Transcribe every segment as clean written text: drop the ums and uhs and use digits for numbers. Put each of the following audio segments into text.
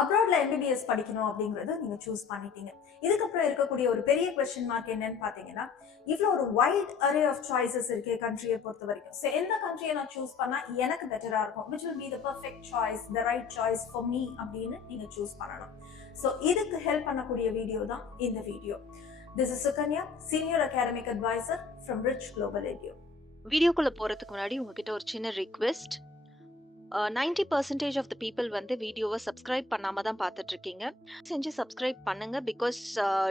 அப்ராட்ல MBBS படிக்கணும் அப்படிங்கறத நீங்க சூஸ் பண்ணிட்டீங்க. இதுக்கப்புறம் இருக்கக்கூடிய ஒரு பெரிய கொஸ்டின் மார்க் என்னன்னு பாத்தீங்கன்னா, இவ்வளவு ஒரு வைட் அரே ஆஃப் சாய்ஸஸ் இருக்கு கண்ட்ரியை பொறுத்த வரைக்கும். ஸோ எந்த கண்ட்ரியை நான் சூஸ் பண்ணா எனக்கு பெட்டரா இருக்கும், which will be the perfect choice, the right choice for me அப்படின்னு நீங்க சூஸ் பண்ணணும். ஸோ இதுக்கு ஹெல்ப் பண்ணக்கூடிய வீடியோ தான் இந்த video. This is Sukanya, Senior Academic Advisor from Rich Global Edu. வீடியோக்குள்ள போறதுக்கு முன்னாடி உங்ககிட்ட ஒரு சின்ன ரிக்வெஸ்ட். 90% ஆஃப் த பீப்புள் வந்து வீடியோவை சப்ஸ்கிரைப் பண்ணாம தான் பார்த்துட்டு இருக்கீங்க. செஞ்சு சப்ஸ்கிரைப் பண்ணுங்க. பிகாஸ்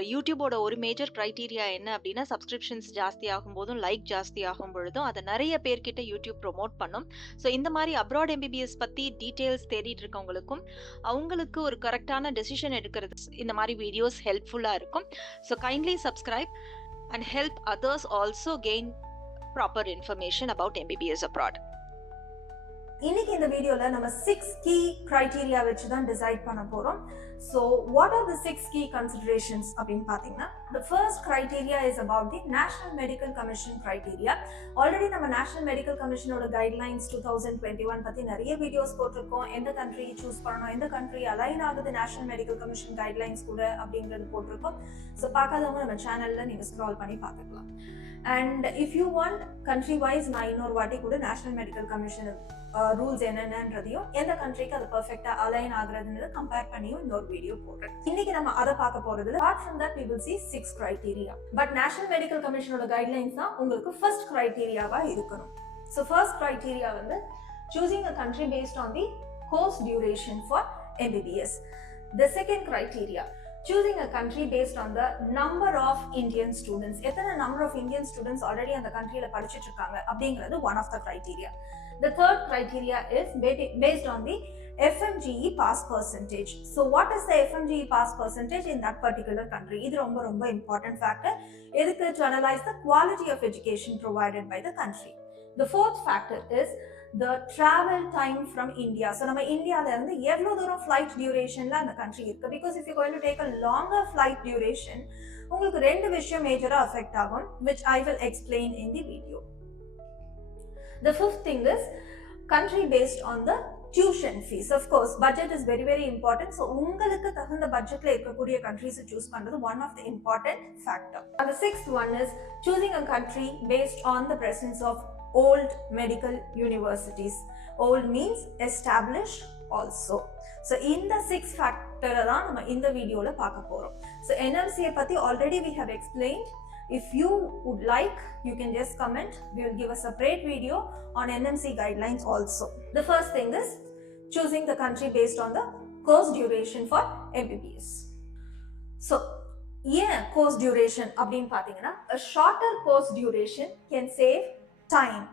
யூடியூபோட ஒரு மேஜர் கிரைட்டீரியா என்ன அப்படின்னா, சப்ஸ்கிரிப்ஷன்ஸ் ஜாஸ்தி ஆகும் போதும் லைக் ஜாஸ்தி ஆகும் பொழுதும் அதை நிறைய பேர்கிட்ட யூடியூப் ப்ரொமோட் பண்ணும். ஸோ இந்த மாதிரி அப்ராட் MBBS பத்தி டீட்டெயில்ஸ் தேடிட்டு இருக்கவங்களுக்கும் அவங்களுக்கு ஒரு கரெக்டான டெசிஷன் எடுக்கிறது இந்த மாதிரி வீடியோஸ் ஹெல்ப்ஃபுல்லா இருக்கும். So kindly subscribe and help others also gain proper information about MBBS Abroad. இன்னைக்கு இந்த வீடியோல நம்ம 6 கீ கிரைட்டீரியா வச்சு தான் டிசைட் பண்ண போறோம். So what are the 6 key considerations அப்படின்னு பாத்தீங்கன்னா, the first criteria is about the National Medical Commission criteria. Already நம்ம நேஷனல் மெடிக்கல் கமிஷனோட கைட்லைன்ஸ் 2021 பத்தி நிறைய வீடியோஸ் போட்டிருக்கோம். எந்த கண்ட்ரி சூஸ் பண்ணணும், எந்த கண்ட்ரி அலைன் ஆகுது நேஷனல் மெடிக்கல் கமிஷன் கைட்லைன்ஸ் கூட அப்படிங்கிறது போட்டிருக்கோம். ஸோ பார்க்காதவங்க நம்ம சேனல்ல நீங்க ஸ்க்ரால் பண்ணி பார்த்துக்கலாம். And if you want country wise நான் இன்னொரு வாட்டி கூட நேஷனல் மெடிக்கல் கமிஷன் ரூல்ஸ் என்னென்னன்றதையும் எந்த கண்ட்ரிக்கு அது பெர்ஃபெக்ட்டா அலைன் ஆகுறதுன்னு கம்பேர் பண்ணியும் இன்னொரு வீடியோ போடுறேன். இன்னைக்கு நம்ம அதை பார்க்க போறது. apart from that we will see 6 criteria. But national medical கமிஷனோட கைட்லைன்ஸ் தான் உங்களுக்கு ஃபர்ஸ்ட் கிரைட்டீரியாவா இருக்கணும். ஸோ ஃபர்ஸ்ட் கிரைட்டீரியா வந்து choosing a country based on the course duration for MBBS. The second criteria, choosing a country based on the number of Indian students. எத்தனை number of Indian students already அந்த கண்ட்ரியில படிச்சிட்டு இருக்காங்க அப்படிங்கிறது one of the criteria. The third criteria is based on the FMGE pass percentage. So what is the FMGE pass percentage in that particular country? இது ரொம்ப ரொம்ப important factor. எதுக்கு? To analyze the quality of education provided by the country. The fourth factor is the travel time from India. So நம்ம இந்தியால இருந்து எவ்வளவு தூரம் flight durationல அந்த country இருக்கு. Because if you're going to take a longer flight duration, உங்களுக்கு ரெண்டு விஷயம் மேஜரா அஃபெக்ட் ஆகும், which I will explain in the video. The fifth thing is country based on the tuition fees. Of course, budget is very very important. So உங்களுக்கு தகுந்த பட்ஜெட்ல இருக்கக்கூடிய countries choose பண்றது one of the important factor. And the sixth one is choosing a country based on the presence of old medical universities. Old means established also. So இந்த 6 factor தான் நம்ம இந்த வீடியோல பார்க்க போறோம். So NMC பத்தி already we have explained. If you would like, you can just comment. We will give a separate video on NMC guidelines also. The first thing is choosing the country based on the course duration for MBBS. So, course duration அப்படின்னு பாத்தீங்கன்னா, a shorter course duration can save time.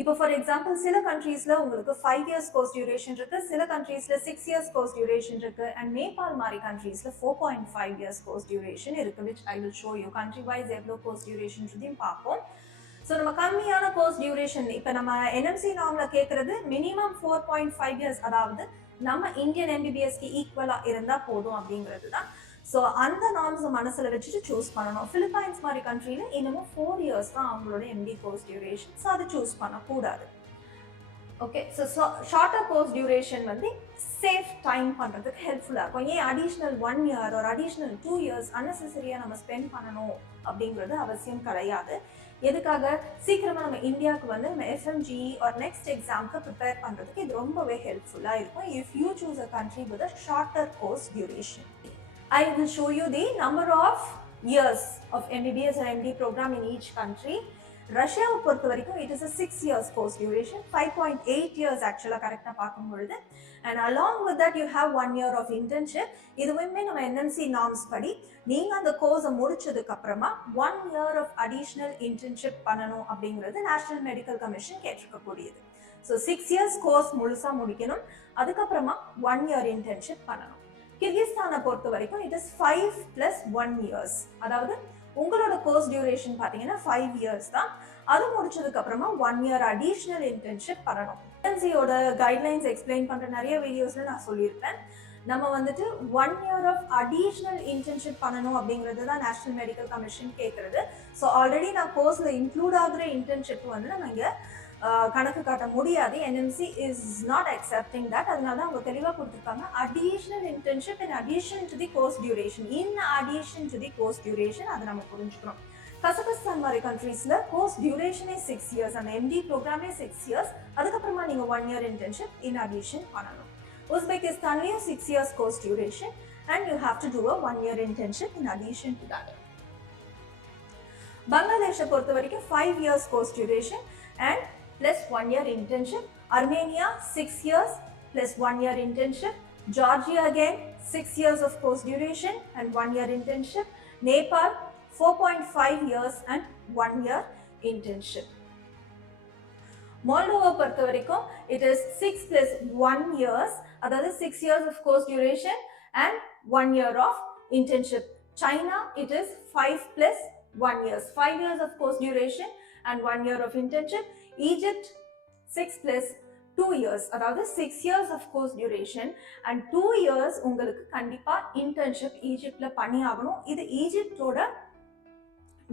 இப்போ for example சில கண்ட்ரீஸ்ல உங்களுக்கு 5 years course duration இருக்கு, சில கண்ட்ரீஸ்ல 6 years course duration இருக்கு, அண்ட் நேபாள் மாதிரி கண்ட்ரீஸ்ல 4.5 years கோர்ஸ் டியூரேஷன் இருக்கு, which I will show you. Country wise எவ்வளோ கோர்ஸ் டியூரேஷன் பார்ப்போம். ஸோ நம்ம கம்மியான கோர்ஸ் டியூரேஷன் இப்போ நம்ம NMC நார்ம்ல கேட்கறது மினிமம் 4.5 years, அதாவது நம்ம இந்தியன் MBBSக்கு ஈக்குவலா இருந்தா போதும் அப்படிங்கிறது தான். ஸோ அந்த நார்ம்ஸ் மனசுல வச்சுட்டு சூஸ் பண்ணணும். பிலிப்பைன்ஸ் மாதிரி கண்ட்ரியில இன்னமும் 4 years தான் அவங்களோட MD கோர்ஸ் டியூரேஷன். ஸோ அதை சூஸ் பண்ணக்கூடாது. Okay, so shorter course duration வந்து சேஃப் டைம் பண்ணுறதுக்கு ஹெல்ப்ஃபுல்லாக இருக்கும். ஏன் அடிஷ்னல் 1 year ஒரு அடிஷ்னல் 2 years அன்னெசரியாக நம்ம ஸ்பெண்ட் பண்ணணும் அப்படிங்கிறது அவசியம் கிடையாது. எதுக்காக? சீக்கிரமாக நம்ம இந்தியாவுக்கு வந்து நம்ம FMGE ஒரு நெக்ஸ்ட் எக்ஸாமுக்கு ப்ரிப்பேர் பண்ணுறதுக்கு இது ரொம்பவே ஹெல்ப்ஃபுல்லாக இருக்கும். If you choose a country with a shorter course duration. I will show you the number of years of MBBS or MD program in each country. Russia பொறுத்த வரைக்கும் it is a 6 years course duration, 5.8 years actually கரெக்டாக பார்க்கும்பொழுது. And along with that you have 1 year of internship. இதுவுமே நம்ம NMC norms படி நீங்கள் அந்த கோர்ஸை முடிச்சதுக்கு அப்புறமா 1 year of additional internship பண்ணணும் அப்படிங்கிறது நேஷனல் மெடிக்கல் கமிஷன் கேட்டிருக்கக்கூடியது. ஸோ 6 years கோர்ஸ் முழுசாக முடிக்கணும், அதுக்கப்புறமா 1 year internship பண்ணணும். கிர்கிஸ்தானை பொறுத்த வரைக்கும் it is 5 plus 1 years. அதாவது உங்களோட கோர்ஸ் டியூரேஷன் பார்த்தீங்கன்னா 5 years தான். அது முடிச்சதுக்கு அப்புறமா 1 year அடிஷ்னல் இன்டர்ன்ஷிப் பண்ணணும். NMCயோட கைட்லைன்ஸ் எக்ஸ்பிளைன் பண்ற நிறைய வீடியோஸ்ல நான் சொல்லியிருப்பேன். நம்ம வந்துட்டு 1 year of additional internship பண்ணணும் அப்படிங்கிறது தான் நேஷனல் மெடிக்கல் கமிஷன் கேட்கறது. ஸோ ஆல்ரெடி நான் கோர்ஸ்ல இன்க்ளூட் ஆகுற இன்டர்ன்ஷிப் வந்து நம்ம இங்கே கணக்கு காட்ட முடியாது. NMC is not accepting that. அதனால தான் அவங்க தெளிவாக கொடுத்துருக்காங்க, additional internship in addition to the course duration. In addition to the course duration, அதை நம்ம புரிஞ்சுக்கணும். கசகஸ்தான் மாதிரி கண்ட்ரீஸ்ல கோர்ஸ் டியூரேஷனே 6 இயர்ஸ், அந்த எம்டி ப்ரோக்ராமே 6 இயர்ஸ். அதுக்கப்புறமா நீங்க 1 இயர் இன்டர்ன்ஷிப் இன் அடிஷன் பண்ணணும். உஸ்பெகிஸ்தான்லயும் 6 years course duration and you have to do a 1 year internship in addition to that. பங்களாதேஷை பொறுத்த வரைக்கும் 5 years course duration and plus 1 year internship. Armenia 6 years plus 1 year internship. Georgia again 6 years of course duration and 1 year internship. Nepal 4.5 years and 1 year internship. Moldova பொறுத்த வரைக்கும் it is 6 plus 1 years, அதாவது 6 years of course duration and 1 year of internship. China, it is 5 plus 1 years, 5 years of course duration and 1 year of internship. Egypt 6 plus 2 years, அதாவது 6 years of course duration and 2 years உங்களுக்கு கண்டிப்பா internship ஈஜிப்ட்ல பண்ணி ஆகணும். இது ஈஜிப்டோட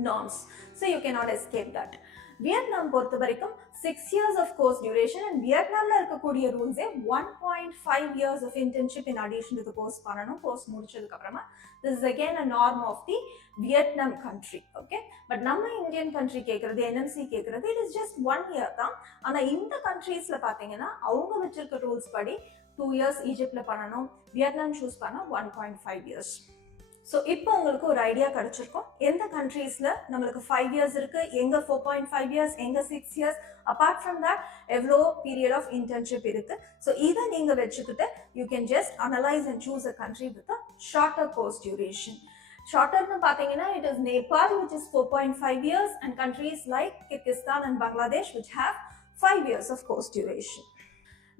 norms, so you cannot escape that. Vietnam பொறுத்த வரைக்கும் 6 years of course duration and வியட்நாம்ல இருக்கக்கூடிய ரூல்ஸே 1.5 years of internship in addition to the course பண்ணணும் கோர்ஸ் முடிச்சதுக்கு அப்புறமா. this is again a norm of the Vietnam country. okay, but நம்ம Indian country கேக்குறது, NMC கேக்குறது, it is just 1 year தான். ஆனா இந்த கண்ட்ரீஸ்ல பாத்தீங்கன்னா அவங்க வச்சிருக்க ரூல்ஸ் படி 2 years ஈஜிப்ட்ல பண்ணணும், வியட்நாம் சூஸ் பண்ணா 1.5 years. ஸோ இப்போ உங்களுக்கு ஒரு ஐடியா கிடைச்சிருக்கும் எந்த கண்ட்ரீஸ்ல நம்மளுக்கு 5 இயர்ஸ் இருக்கு, எங்க 4.5 இயர்ஸ், எங்க 6 இயர்ஸ். அப்பார்ட் ஃப்ரம் தட் எவ்வளோ பீரியட் ஆஃப் இன்டர்ன்ஷிப் இருக்கு. ஸோ இதை நீங்க வச்சுக்கிட்டு you can just analyse and choose a country with a shorter course duration. ஷார்ட்டர்னு பார்த்தீங்கன்னா it is Nepal which is 4.5 years and countries like Kyrgyzstan and Bangladesh which have 5 years of course duration.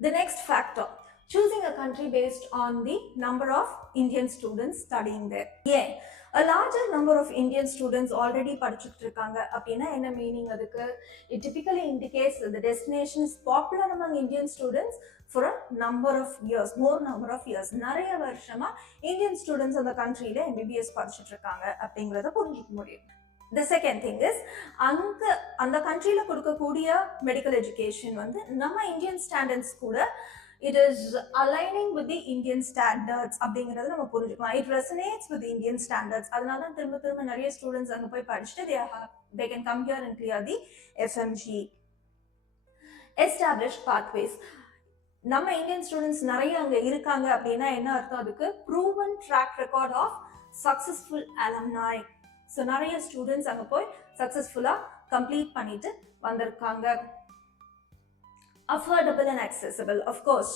The next factor, choosing a country based on the number of Indian students studying there. Yeah, a larger number of Indian students already படிச்சிட்டு இருக்காங்க அப்படின்னா என்ன மீனிங் அதுக்கு? It typically indicates that the destination is popular among Indian students for a number of years, more number of years. நிறைய வருஷமா Indian students அந்த கண்ட்ரியில MBBS படிச்சிட்டு இருக்காங்க அப்படிங்கறத புரிஞ்சுக்க முடியும். The second thing is, அந்த கண்ட்ரியில கொடுக்கக்கூடிய மெடிக்கல் எஜுகேஷன் வந்து நம்ம இந்தியன் ஸ்டாண்டர்ட்ஸ் கூட it is aligning with the Indian standards அப்படிங்கறது நம்ம புரிஞ்சுக்கலாம். It resonates with the Indian standards. அதனால தான் திரும்ப நிறைய ஸ்டூடெண்ட்ஸ் அங்க போய் படிச்சுட்டு they can come here and clear the FMG. Established pathways. நம்ம இந்தியன் ஸ்டூடெண்ட்ஸ் நிறைய அங்க இருக்காங்க அப்படின்னா என்ன அர்த்தம் அதுக்கு? proven track record of successful alumni. So நிறைய ஸ்டூடெண்ட்ஸ் அங்க போய் சக்சஸ்ஃபுல்லா கம்ப்ளீட் பண்ணிட்டு வந்திருக்காங்க. affordable and accessible. Of course,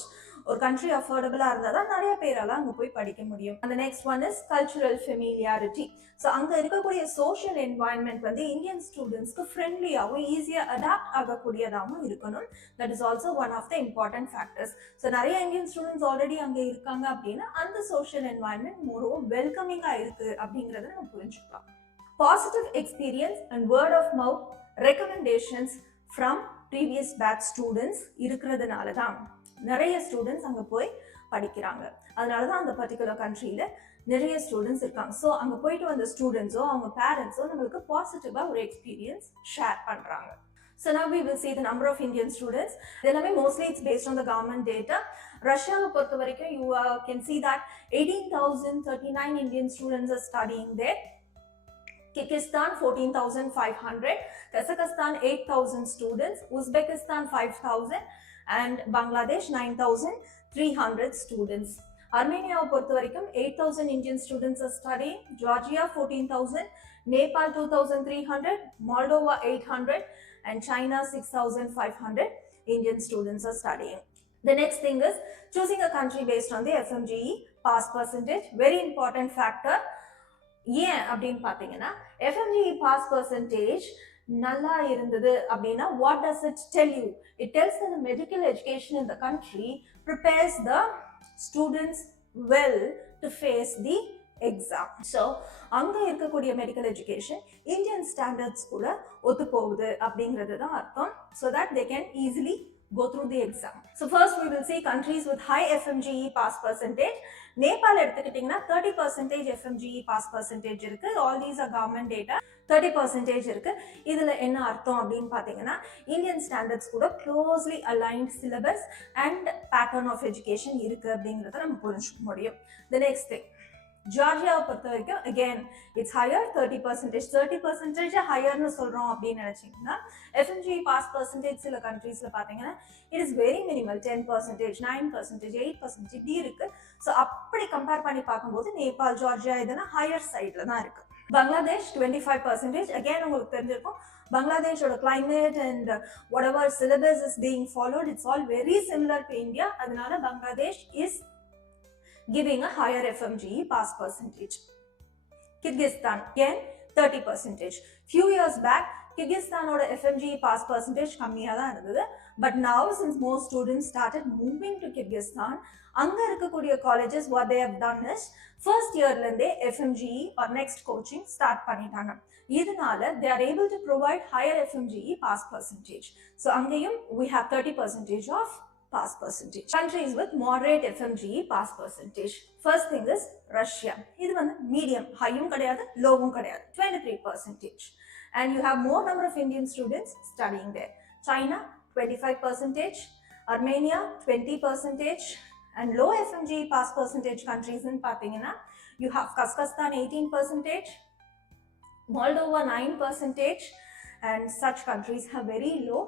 ஒரு country affordable-ஆ இருந்தால் தான் நிறைய பேரால அங்கே போய் படிக்க முடியும். அந்த next one is cultural familiarity. So அங்கே இருக்கக்கூடிய சோஷியல் என்வாயன்மெண்ட் வந்து இந்தியன் ஸ்டூடெண்ட்ஸ்க்கு ஃப்ரெண்ட்லியாகவும் ஈஸியாக அடாப்ட் ஆகக்கூடியதாகவும் இருக்கணும். That is also one of the important factors. So நிறைய இந்தியன் ஸ்டூடெண்ட்ஸ் ஆல்ரெடி அங்கே இருக்காங்க அப்படின்னா அந்த சோஷியல் என்வாயன்மெண்ட் மோரோவர் வெல்கமிங்காக இருக்கு அப்படிங்கிறத நம்ம புரிஞ்சுக்கலாம். Positive experience and word of mouth recommendations from previous batch students இருக்கிறதுனால தான் நிறைய ஸ்டூடெண்ட்ஸ் அங்கே போய் படிக்கிறாங்க. அதனால தான் அந்த பர்டிகுலர் கண்ட்ரியில் நிறைய ஸ்டூடெண்ட்ஸ் இருக்காங்க. ஸோ அங்கே போயிட்டு வந்த ஸ்டூடெண்ட்ஸோ அவங்க பேரண்ட்ஸோ நம்மளுக்கு பாசிட்டிவாக ஒரு எக்ஸ்பீரியன்ஸ் ஷேர் பண்ணுறாங்க. So now we will see the number of Indian students. Then mostly it's based on the government data. Russia பொறுத்த வரைக்கும் you can see that 18,039 Indian students are studying there. Kyrgyzstan 14,500, Kazakhstan 8,000 students, Uzbekistan 5,000 and Bangladesh 9,300 students. Armenia பொறுத்த வரைக்கும் 8,000 Indian students are studying, Georgia 14,000, Nepal 2,300, Moldova 800 and China 6,500 Indian students are studying. The next thing is choosing a country based on the FMGE pass percentage. Very important factor. ஏன் அப்படின்னு பார்த்தீங்கன்னா FMGE pass percentage நல்லா இருந்தது அப்படின்னா what does it tell you? It tells that the medical education in the country prepares the students well to face the exam. So அங்க இருக்கக்கூடிய medical education Indian standards கூட ஒத்து போகுது அப்படிங்கிறது தான் அர்த்தம். So that they can easily go through the exam. So first we will see countries with high FMGE pass percentage. Nepal எடுத்துக்கிட்டீங்கன்னா 30% FMGE pass percentage இருக்கு. All these are government data. 30% இருக்கு. இதுல என்ன அர்த்தம் அப்படின்னு பாத்தீங்கன்னா, இந்தியன் ஸ்டாண்டர்ட்ஸ் கூட closely aligned syllabus and pattern of education இருக்கு அப்படிங்கிறத நம்ம புரிஞ்சுக்க முடியும். தி நெக்ஸ்ட் திங், ஜார்ஜியாவை பொறுத்த வரைக்கும் அகேன் இட்ஸ் ஹையர் 30%. 30% ஹையர்னு சொல்றோம் அப்படின்னு நினைச்சீங்கன்னா, எஃப்எம்ஜி பாஸ் பர்சன்டேஜ் சில கண்ட்ரீஸ்ல பாத்தீங்கன்னா இட் இஸ் வெரி மினிமல். 10%, 9%, 8% இப்படி இருக்கு. ஸோ அப்படி கம்பேர் பண்ணி பார்க்கும்போது நேபாள், ஜார்ஜியா இதெல்லாம் ஹையர் சைட்ல தான் இருக்கு. பங்களாதேஷ் 25%. அகேன் உங்களுக்கு தெரிஞ்சிருக்கும், பங்களாதேஷோட climate and whatever syllabus is being followed, it's all very similar to India. அதனால Bangladesh is giving a higher FMGE pass percentage. Kyrgyzstan again 30%. Few years back Kyrgyzstanoட FMGE pass percentage கம்மியா தான் இருந்தது. But now since more students started moving to Kyrgyzstan, அங்க இருக்கக்கூடிய colleges what they have done is first yearல இருந்தே FMGE or next coaching start பண்ணிட்டாங்க. இதனால they are able to provide higher FMGE pass percentage. So அங்கேயும் we have 30% of pass percentage. Countries with moderate FMGE pass percentage. First thing is Russia. இது வந்து medium, high-ம் கிடையாது, low-ம் கிடையாது, 23%. And you have more number of Indian students studying there. China 25%, Armenia 20%, and low FMGE pass percentage countries in பாத்தீங்கன்னா you have Kazakhstan 18%, Moldova 9%, and such countries have very low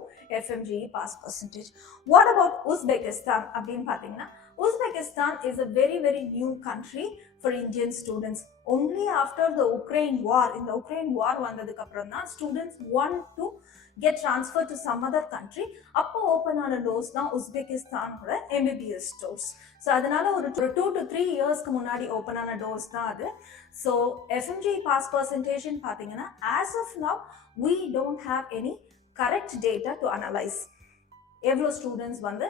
FMGE pass percentage. What about Uzbekistan? அப்படின்னு பார்த்தீங்கன்னா, Uzbekistan is a very very new country for Indian students. Only after the Ukraine war, in the Ukraine war வந்ததுக்கு அப்புறம் தான் students want to get transferred to some other country. அப்போ ஓப்பன் ஆன டோர்ஸ் தான் உஸ்பெகிஸ்தானோட MBBS doors. So அதனால ஒரு 2 to 3 இயர்ஸ்க்கு முன்னாடி ஓப்பன் ஆன டோர்ஸ் தான் அது. ஸோ FMGE பாஸ் பர்சன்டேஜ்னு பார்த்தீங்கன்னா as of now we don't have any correct data to analyze. எவ்வளோ ஸ்டூடெண்ட்ஸ் வந்து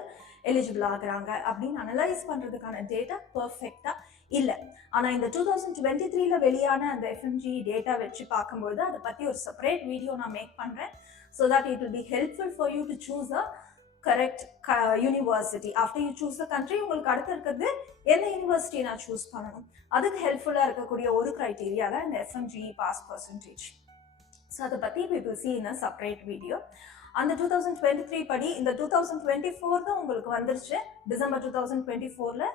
எலிஜிபிள் ஆகுறாங்க அப்படின்னு அனலைஸ் பண்றதுக்கான டேட்டா பர்ஃபெக்டா இல்லை. ஆனா இந்த 2023ல வெளியான அந்த FMGE டேட்டா வச்சு பார்க்கும்போது அதை பத்தி ஒரு செப்பரேட் வீடியோ நான் மேக் பண்றேன். So that it will be helpful for you to choose a correct university. After you choose the country, உங்களுக்கு அடுத்து இருக்கிறது என்ன யூனிவர்சிட்டி நான் சூஸ் பண்ணணும், அதுக்கு ஹெல்ப்ஃபுல்லா இருக்கக்கூடிய ஒரு கிரைட்டீரியா தான் இந்த FMGE பாஸ் பர்சன்டேஜ். ஸோ அதை பத்தி we will see in a separate video. அந்த 2023 படி இந்த 2024 தான் உங்களுக்கு வந்துருச்சு. டிசம்பர் 2024ல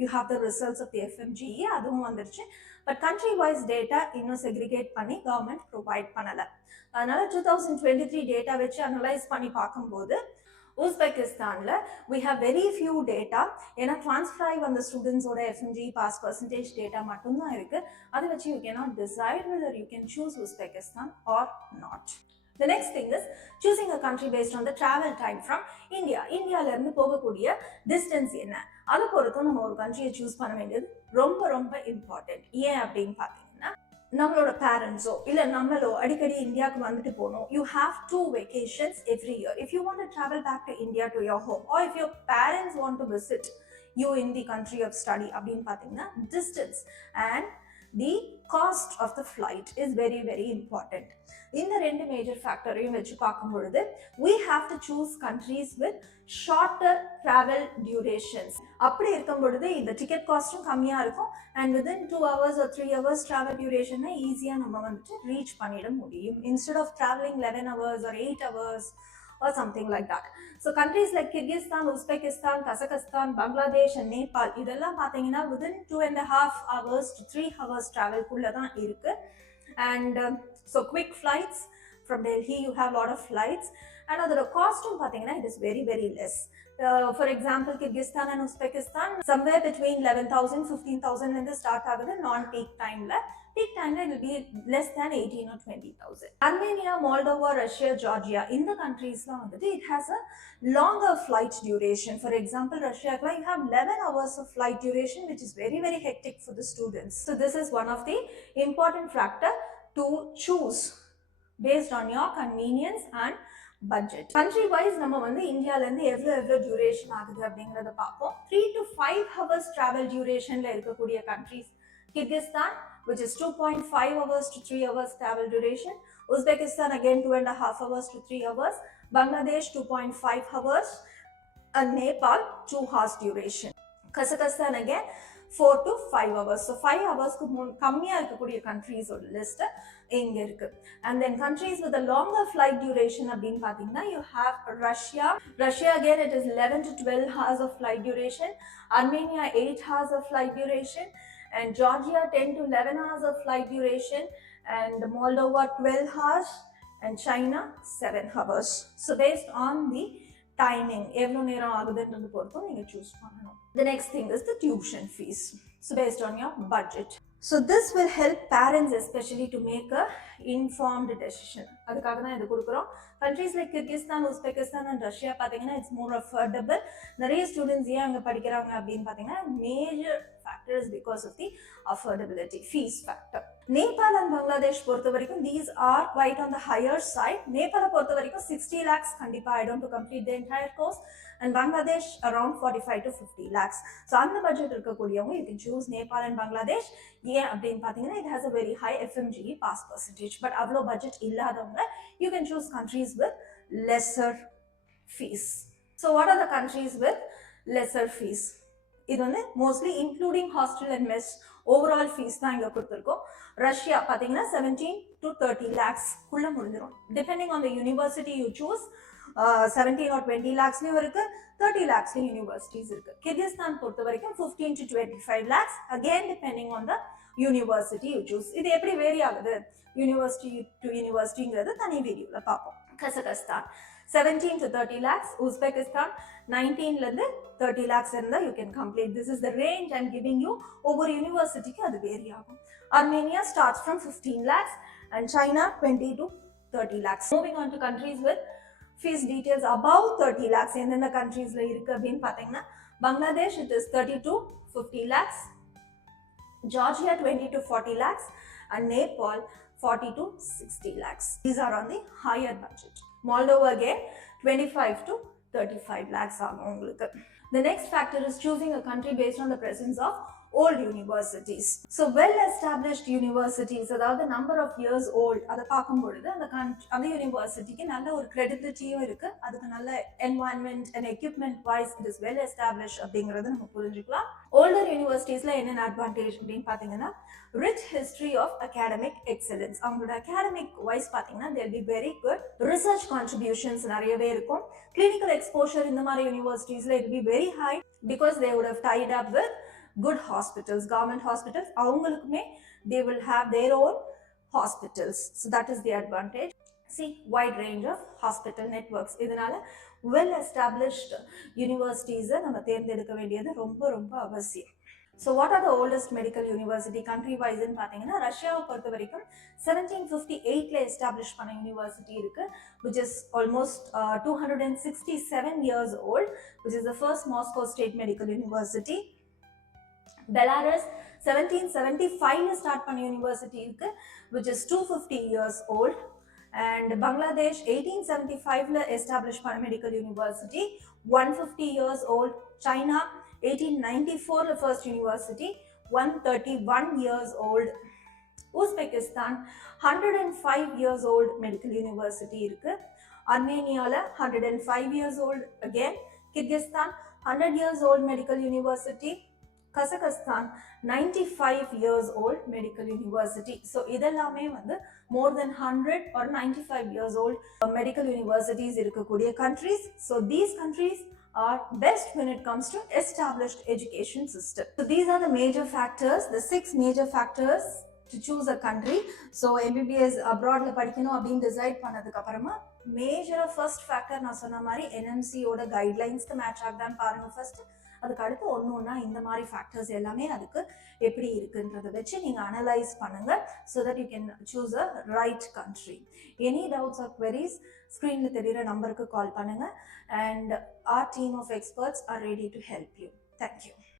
you have the results of the FMGE, அதுவும் வந்துருச்சு. பட் கண்ட்ரி வைஸ் டேட்டா இன்னும் செக்ரிகேட் பண்ணி கவர்மெண்ட் ப்ரொவைட் பண்ணல. அதனால 2023 டேட்டா வச்சு அனலைஸ் பண்ணி பார்க்கும்போது உஸ்பெகிஸ்தான்ல we have very few data. ஏன்னா ட்ரான்ஸ்ஃபர் ஆகி வந்த ஸ்டூடெண்ட்ஸோட FMGE பாஸ் பர்சன்டேஜ் டேட்டா மட்டும்தான் இருக்கு. அதை வச்சு you cannot decide whether you can choose Uzbekistan or not. The next thing is choosing a country based on the travel time from India. இந்தியால இருந்து போகக்கூடிய டிஸ்டன்ஸ் என்ன, அதை பொறுத்தும் நம்ம ஒரு கண்ட்ரியை சூஸ் பண்ண வேண்டியது ரொம்ப ரொம்ப இம்பார்ட்டன்ட். ஏன் அப்படின்னு பார்த்தீங்கன்னா, நம்மளோட பேரண்ட்ஸோ இல்லை நம்மளோ அடிக்கடி இந்தியாவுக்கு வந்துட்டு போகணும். You have 2 vacations every year. If you want to travel back to India to your home, or if your parents want to visit you in the country of study அப்படின்னு பார்த்தீங்கன்னா, distance and the cost of the flight is very very important. இந்த ரெண்டு மேஜர் ஃபேக்டரையும் வச்சு பார்க்கும் பொழுது we have to choose countries with shorter travel durations. அப்படி இருக்கும் பொழுது இந்த டிக்கெட் காஸ்டும் கம்மியா இருக்கும் and within 2 hours or 3 hours travel duration ஈஸியா நம்ம வந்துட்டு ரீச் பண்ணிட முடியும் instead of traveling 11 hours or 8 hours or something like that. So countries like Kyrgyzstan, Uzbekistan, Kazakhstan, Bangladesh and Nepal இதெல்லாம் பார்த்தீங்கன்னா within 2.5 hours to 3 hours travel குள்ள தான் இருக்கு. And so quick flights from Delhi, you have a lot of flights, and அதோட காஸ்டும் பார்த்தீங்கன்னா it is very very less. For example, Kyrgyzstan and Uzbekistan somewhere between 11,000 15,000 ல இருந்து ஸ்டார்ட் ஆகுது non peak timeல. Peak timeல it will be less than 18 or 20,000. Armenia, Moldova, Russia, Georgia இந்த countriesலாம் வந்துட்டு it has a longer flight duration. For example, Russia you have 11 hours of flight duration, which is very very hectic for the students. So this is one of the important factor to choose based on your convenience and budget. Country wise நம்ம வந்து இந்தியால இருந்து எவ்வளவு டியூரேஷன் ஆகுது அப்படிங்கறத பார்ப்போம். 3 to 5 hours travel durationல இருக்கக்கூடிய countries, Kyrgyzstan which is 2.5 hours to 3 hours travel duration, Uzbekistan again 2.5 hours to 3 hours, Bangladesh 2.5 hours, and Nepal 2 hours duration. Kazakhstan again 4 to 5 hours. So 5 hours கம்மியா இருக்கக்கூடிய countries ஓட list இங்க இருக்கு. And then countries with a longer flight duration அப்படின்னு பாத்தீங்கன்னா you have Russia. Russia again it is 11 to 12 hours of flight duration. Armenia 8 hours of flight duration. And Georgia 10 to 11 hours of flight duration. And Moldova 12 hours. And China 7 hours. So based on the timing, எவ்வளோ நேரம் ஆகுதுன்றது பொறுத்தும் நீங்க choose பண்ணணும். The next thing is the tuition fees. So based on your budget. So this will help parents especially to make a informed decision. அதுக்காக தான் இது கொடுக்குறோம். Countries like Kyrgyzstan, Uzbekistan and Russia பார்த்தீங்கன்னா it's more affordable. நிறைய ஸ்டூடெண்ட்ஸ் ஏன் அங்கே படிக்கிறாங்க அப்படின்னு பார்த்தீங்கன்னா major factor is because of the affordability, fees factor. Nepal and Bangladesh பொறுத்த வரைக்கும் these are quite on the higher side. Nepal பொறுத்த வரைக்கும் 60 lakhs கண்டிப்பா ஆயிடும் to complete the entire course, and Bangladesh around 45 to 50 lakhs. So அந்த பட்ஜெட் இருக்கக்கூடியவங்க you can choose Nepal and Bangladesh. ஏன் அப்படின்னு பார்த்தீங்கன்னா it has a very high FMGE pass percentage. But அவ்வளோ பட்ஜெட் இல்லாதவங்க you can choose countries with lesser fees. So what are the countries with lesser fees? இது வந்து mostly including hostel and mess overall fees தான் இங்க கொடுத்துருக்கோம். ரஷ்யா பார்த்தீங்கன்னா 17 to 30 lakhs குள்ள முடிஞ்சிடும். Depending on the university you choose, 17 or 20 lakhsலயும் இருக்கு, 30 lakhsலயும் universities இருக்கு. கிர்கிஸ்தான் பொறுத்த வரைக்கும் 15 to 25 lakhs, again depending on the university you choose. இது எப்படி வேரி ஆகுது university to universityங்கிறது தனி வீடியோல பார்ப்போம். கசகஸ்தான் 17 to 30 lakhs, Uzbekistan 19 ல இருந்து 30 lakhs இருந்தா you can complete. This is the range I'm giving you. ஒவ்வொரு யூனிவர்சிட்டிக்கு அது வேரி ஆகும். Armenia starts from 15 lakhs and China 20 to 30 lakhs. Moving on to countries with fees details above 30 lakhs. எந்தெந்த countriesல இருக்கு அப்படின்னு பார்த்தீங்கன்னா Bangladesh it is 30 to 50 lakhs, Georgia 20 to 40 lakhs, and Nepal 40 to 60 lakhs. These are on the higher budget. Moldova again 25 to 35 lakhs ஆகும் உங்களுக்கு. The next factor is choosing a country based on the presence of old universities. So well-established universities, அதாவது number of years old, அதை பார்க்கும் பொழுது அந்த யூனிவர்சிட்டிக்கு நல்ல ஒரு credibility-யும் இருக்கு, அதுக்கு நல்ல environment and equipment wise it is well established அப்படிங்கிறது நம்ம புரிஞ்சுக்கலாம். Older universitiesல என்னென்ன advantage அப்படின்னு பார்த்தீங்கன்னா rich history of academic excellence. அவங்களோட academic wise பார்த்தீங்கன்னா they'll be very good. Research contributions நிறையவே இருக்கும். Clinical exposure இந்த மாதிரி universitiesல it will be very high because they would have tied up with good hospitals, government hospitals. அவங்களுக்குமே they will have their own hospitals. So that is the advantage. See, wide range of hospital networks. இதனால well established universities நம்ம தேர்ந்தெடுக்க வேண்டியது ரொம்ப ரொம்ப அவசியம். So what are the oldest medical university country wise ன்னு பார்த்தீங்கன்னா ரஷ்யாவை பொறுத்த வரைக்கும் 1758ல எஸ்டாப்ளிஷ் பண்ண யூனிவர்சிட்டி இருக்கு, which is almost 267 years old, which is the first Moscow State Medical University. Belarus 1775ல ஸ்டார்ட் பண்ண யூனிவர்சிட்டி இருக்கு, which is 250 years old. And Bangladesh 1875ல எஸ்டாப்ளிஷ் பண்ண medical university 150 years old. China 1894ல first university 131 years old. Uzbekistan 105 years old medical university இருக்கு. Armeniaல 105 years old again. Kyrgyzstan 100 years old medical university. Kazakhstan 95 years old medical university. So இதெல்லாமே வந்து more than 100 or 95 years old medical universities இருக்கக்கூடிய countries. So these countries are best when it comes to established education system. So these are the major factors, the 6 major factors to choose a country. So MBBS abroadல படிக்கணும் அப்படின்னு டிசைட் பண்ணதுக்கு அப்புறமா மேஜரா first factor நான் சொன்ன மாதிரி NMC ஓட கைட்லைன்ஸ்க்கு மேட்ச் ஆகுதான்னு பாருங்க ஃபர்ஸ்ட். அதுக்கு அடுத்து ஒன்னா இந்த மாதிரி ஃபேக்டர்ஸ் எல்லாமே அதுக்கு எப்படி இருக்குன்றதை வச்சு நீங்க அனலைஸ் பண்ணுங்க, so that you can choose a right country. Any doubts or queries ஸ்க்ரீன்ல தெரியுற நம்பருக்கு கால் பண்ணுங்க, and our team of experts are ready to help you. Thank you.